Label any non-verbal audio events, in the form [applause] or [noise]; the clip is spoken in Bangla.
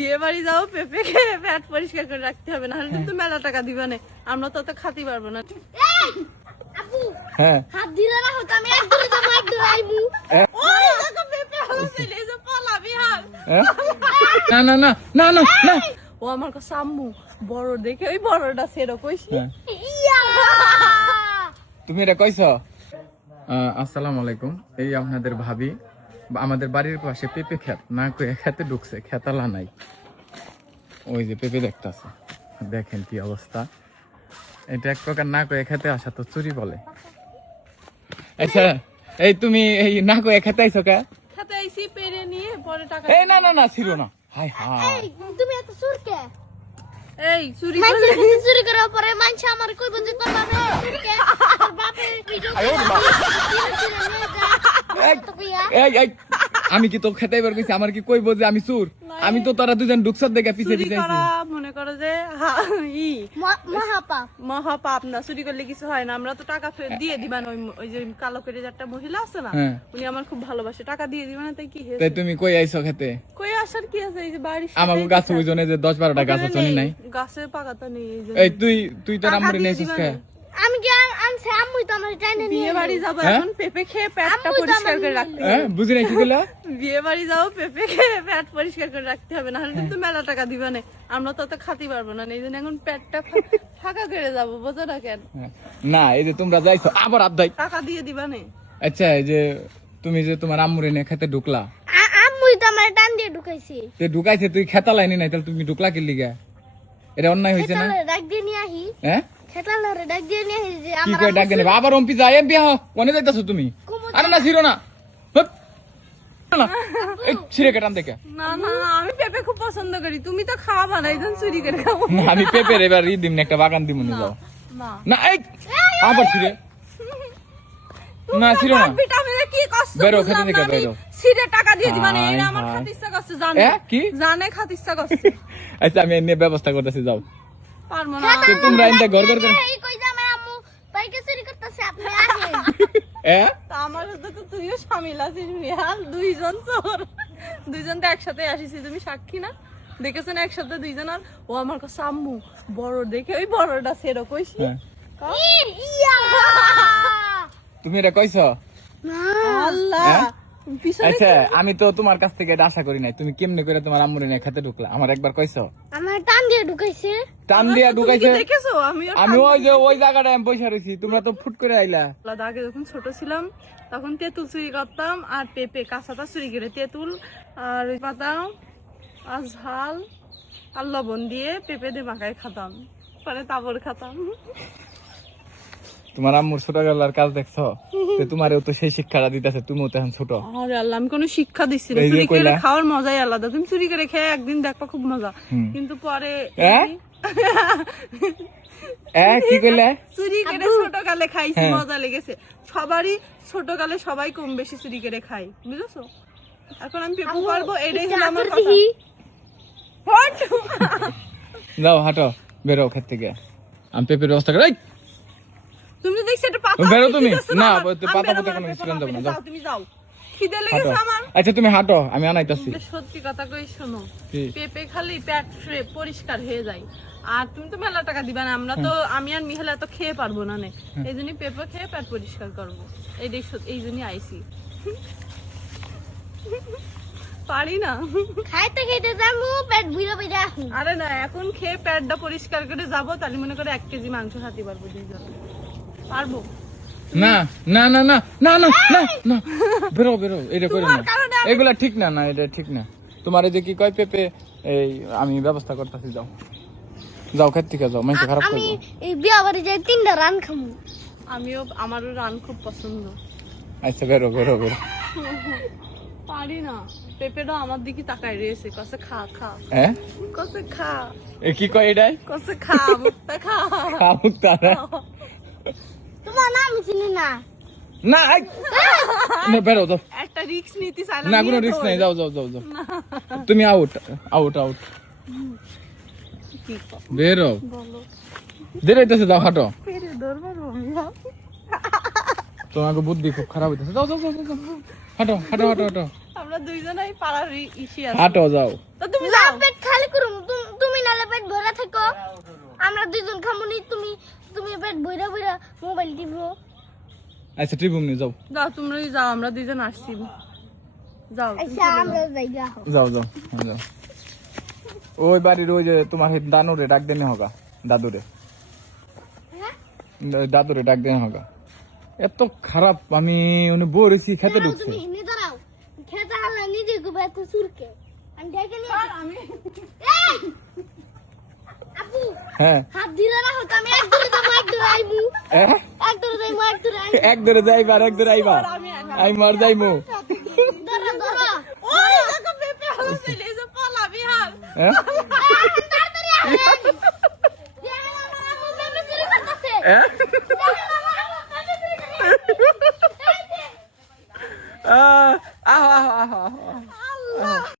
বিয়ে বাড়ি যাও পেঁপে খেয়ে পেট পরিষ্কার করে রাখতে হবে না হলে কিন্তু মেলা টাকা দিবে না। আমরা তো অত খাতে পারব না। আপু হ্যাঁ। হাত দিলে না হতো আমি এক দূরে যাব এক ওই দেখো পেঁপে হচ্ছে এই যে পলা বিহার হ্যাঁ? [laughs] না না না না না না। ও আমার কাছে আম্মু বড় দেখে ওই বড়টা সেরো কইছি। হ্যাঁ। তুমি এটা কইছ? আসসালামু আলাইকুম। এই আপনাদের ভাবি। আমাদের বাড়ির পাশে পেঁপে খেত না কয়ে খেতে ঢুকছে খেতালা নাই। ওই যে পেঁপে দেখতাছে। দেখেন কি অবস্থা। এটা এক প্রকার না কয়ে খেতে আসা তো চুরি বলে। আচ্ছা এই তুমি এই না কয়ে খেতে আইছো কা? খেতে আইসি পেরে নিয়ে পরে টাকা এই না না না ছিল না। Hi hi. এই, তুমি এত সুরকে এই চুরি চুরি করার পরে মানছে আমার তোর বাপে তোর বাপে। এই, এই এই আমি কি তো খেতে এবার কইছি? আমার কি কইবো যে আমি চুর আমি তো তোরা দুজন ঢুকসার দেখে পিছে পিছে মনে করো যে হা- ই। ম- মহাপাপ। না চুরি করলে কিছু হয় না। আমরা তো টাকা ফেরত দিয়ে দিবান ওই ওই যে কালো করে একটা মহিলা আছে না হ্যাঁ। উনি আমার খুব ভালোবাসে। টাকা দিয়ে দিবা না তাই কি হয়েছে? তাই তুমি কই আইছো খেতে? কই আসার কি আছে? এই যে আমাকে সাথেই গাছ তো ওইজনে যে দশ বারোটা গাছ আছে নাই। গাছের পাকাতা নেই এই তুই তুই আম্মুরে দিয়ে নিয়েছিস কে? আমি কি আম্মুই তো আমার নিয়ে বাড়ি যাব হ্যাঁ? এখন পেঁপে খেয়ে পেটটা পরিষ্কার করে রাখতে হ্যাঁ বুঝি কি কইলা বিয়ে বাড়ি যাও পেঁপে খেয়ে পেট পরিষ্কার করে রাখতে হবে না হলে কিন্তু মেলা টাকা দিবে না। আমরা তো অত খাতে পারব না এই জন্য এখন পেটটা ফাঁকা করে যাব বোঝো না কেন? হ্যাঁ। না এই যে তোমরা যাইছো আবার আবদাই। টাকা দিয়ে দিবা না। আচ্ছা এই যে তুমি যে তোমার আম্মুরে খেতে ঢুকলা? আ- আম্মুই তো আমার টান দিয়ে ঢুকাইছি। তে ঢুকাইছে তুই খেতা লাইনি নাই তাহলে তুমি ঢুকলা কি লিগা? এটা অন্যায় হয়েছে না? দিয়ে আহি। হ্যাঁ? খেতালে ডাক দিয়ে নিয়ে আহি যে কি আমার ডাক দেনে আবার অম্পি যায় এমপি হ কোনে যাইতাছো তুমি। আরে না ছিল না। [laughs] এই ছিড়ে কেটান দেখে। না না না, আমি পেঁপে খুব পছন্দ করি। তুমি তো খাওয়া না এই চুরি করে খাব। না, আমি পেপের এবার দিম না, একটা বাগান দিমু নি যাও। না। না এই আবার ছিড়ে। না কি কষ্ট বেরো, বুঝলাম খেতে থেকে বেরো। সিরে টাকা দিয়ে দিবা না হায় এটা আমার খাতে ইচ্ছা করছে জানে। কি? জানে খাতে ইচ্ছা করছে। [laughs] আচ্ছা আমি এনে ব্যবস্থা করতেছি যাও। পারব না। তো তোমরা এনটা ঘর ঘর করে। এই কই যে আমার আম্মু বাইকে চুরি করতেছে আপনি আসেন। [laughs] এ? তা আমার তো তুইও সামিল আছিস মিহাল দুইজন চোর দুইজন তো একসাথে আসিস তুমি সাক্ষী না? দেখেছেন একসাথে দুইজন আর? ও আমার কাছে আম্মু বড় দেখে ওই বড়টা সেরো কইছি হ্যাঁ। তুমি এটা কইছো? আল্লাহ! হ্যাঁ? আচ্ছা আমি তো তোমার কাছ থেকে এটা আশা করি নাই। তুমি কেমনে করে তোমার আম্মুরে নিয়ে খেতে ঢুকলা? আমার একবার কইছো? আমার টান দিয়ে ঢুকাইছে। টান দিয়া ঢুকাইছে? দেখেছ? আমিও আমি ওই যে ওই জায়গাটায় আমি বসে রয়েছি তোমরা তো ফুট করে আইলা। আগে যখন ছোট ছিলাম তখন তেঁতুল চুরি করতাম আর পেঁপে কাঁচাটা চুরি করে। তেঁতুল আর পাতা আর ঝাল আর লবণ দিয়ে পেঁপে দিয়ে মাখায় খাতাম। পরে তাবর খাতাম। তোমার আম্মুর ছোটবেলার কাজ দেখছ? তো তোমারও তো সেই শিক্ষাটা দিতেছে তুমিও তো এখন ছোট। আরে আল্লাহ আমি কোনো শিক্ষা দিচ্ছি না। চুরি করে খাওয়ার মজাই আলাদা। তুমি চুরি করে খেয়ে একদিন দেখবা খুব মজা। কিন্তু পরে হ্যাঁ? কি কইলে? চুরি করে ছোট কালে খাইছি হ্যাঁ। মজা লেগেছে। সবারই ছোট কালে সবাই কম বেশি চুরি করে খাই বুঝেছ? এখন আমি পেপু পারব এটাই হলো আমার কথা। দেখি। যাও হাঁটো বেরো ক্ষেত থেকে। আমি পেপের ব্যবস্থা করে এই, তুমি তো দেখছি একটা পাতা বেরো তুমি। না, পাতা পাতা কোনো কিছু আনতে না, যাও, যাও। তুমি যাও। খিদে লেগেছে আমার? আচ্ছা তুমি হাঁটো আমি আনাইতাছি। সত্যি কথা কই শোনো কি? খালি পেট পরিষ্কার হয়ে যায়। আর তুমি তো মেলা টাকা দিবা না আমরা তো আমি আর মিহালা তো খেয়ে পারব না নে। এই জন্যই পেঁপে খেয়ে পেট পরিষ্কার করব। এইটাই এই জন্যই আইসি পারি না। খাইতে খাইতে যামু পেট বুইরা বুইরা আরে না এখন খেয়ে পেটটা পরিষ্কার করে যাব তাহলে মনে করে এক কেজি মাংস খাতে পারব দুইজন। পারব? না না না না না না না না। বেরো বেরো এটা করে না। আমি- এগুলা ঠিক না না এটা ঠিক না। তোমার এই যে কি কয় পেপে এই আমি ব্যবস্থা করতেছি যাও। যাও ক্ষেত থেকে যাও মানুষ খারাপ আমি করব। এই বিয়া বাড়ি যাই তিনটা রান খামু। আমিও আমারও রান খুব পছন্দ। আচ্ছা বেরো বেরো বেরো। পারি না। পেঁপেটা আমার দিকে তাকায় রয়েছে কসে খা খা। হ্যাঁ কসে খা। এ কি কয় এটাই? কসে খা মুখটা খা। খামুক তারা [laughs] তোমার নাম আমি চিনি না। না না বেরো যাও। একটা রিক্স নিতে চাইলাম না কোনো রিস্ক নাই যাও যাও যাও যাও। তুমি আউট আউট আউট বেরো। বলো বেরোইতেছে যাও হাঁটো। পেরে ধরবো রমিয়া তোমাকে বুদ্ধি খুব খারাপ হইতেছে। যাও যাও যাও যাও, যাও। হাঁটো হাঁটো হাঁটো হাঁটো। আমরা আমরা দুইজনেই পাড়ার ইসি আছি। হাঁটো যাও। তুমি যাও। পেট খালি করুম তুম- তুমি নালে পেট ভরা থাকো। আমরা দুইজন খামুনি তুমি তুমি পেট বইরা বইরা মোবাইল টিপো। আচ্ছা ট্রিপুম নিয়ে যাও। যাও তোমরাই যাও আমরা দুইজন আসছি। যাও আচ্ছা আমরা যাও। যাও। হ্যাঁ, যাও। ওই বাড়ির ওই যে তোমার দানুরে ডাক দেনে হোগা দাদুরে। হ্যাঁ? দাদুরে ডাক দেনে হোগা। এত খারাপ আমি উনি বলেছি খেতে ঢুকছে। তুমি এনে দাঁড়াও। খেতে হালা নিজে গুবে সুরকে আমি ডেকে নিয়ে আমি এই! হ্যাঁ।, হ্যাঁ। এক ধরে যাব এক ধরে আইমু এক মর যাইমু। হ্যাঁ? আহ আহ আহ আহ।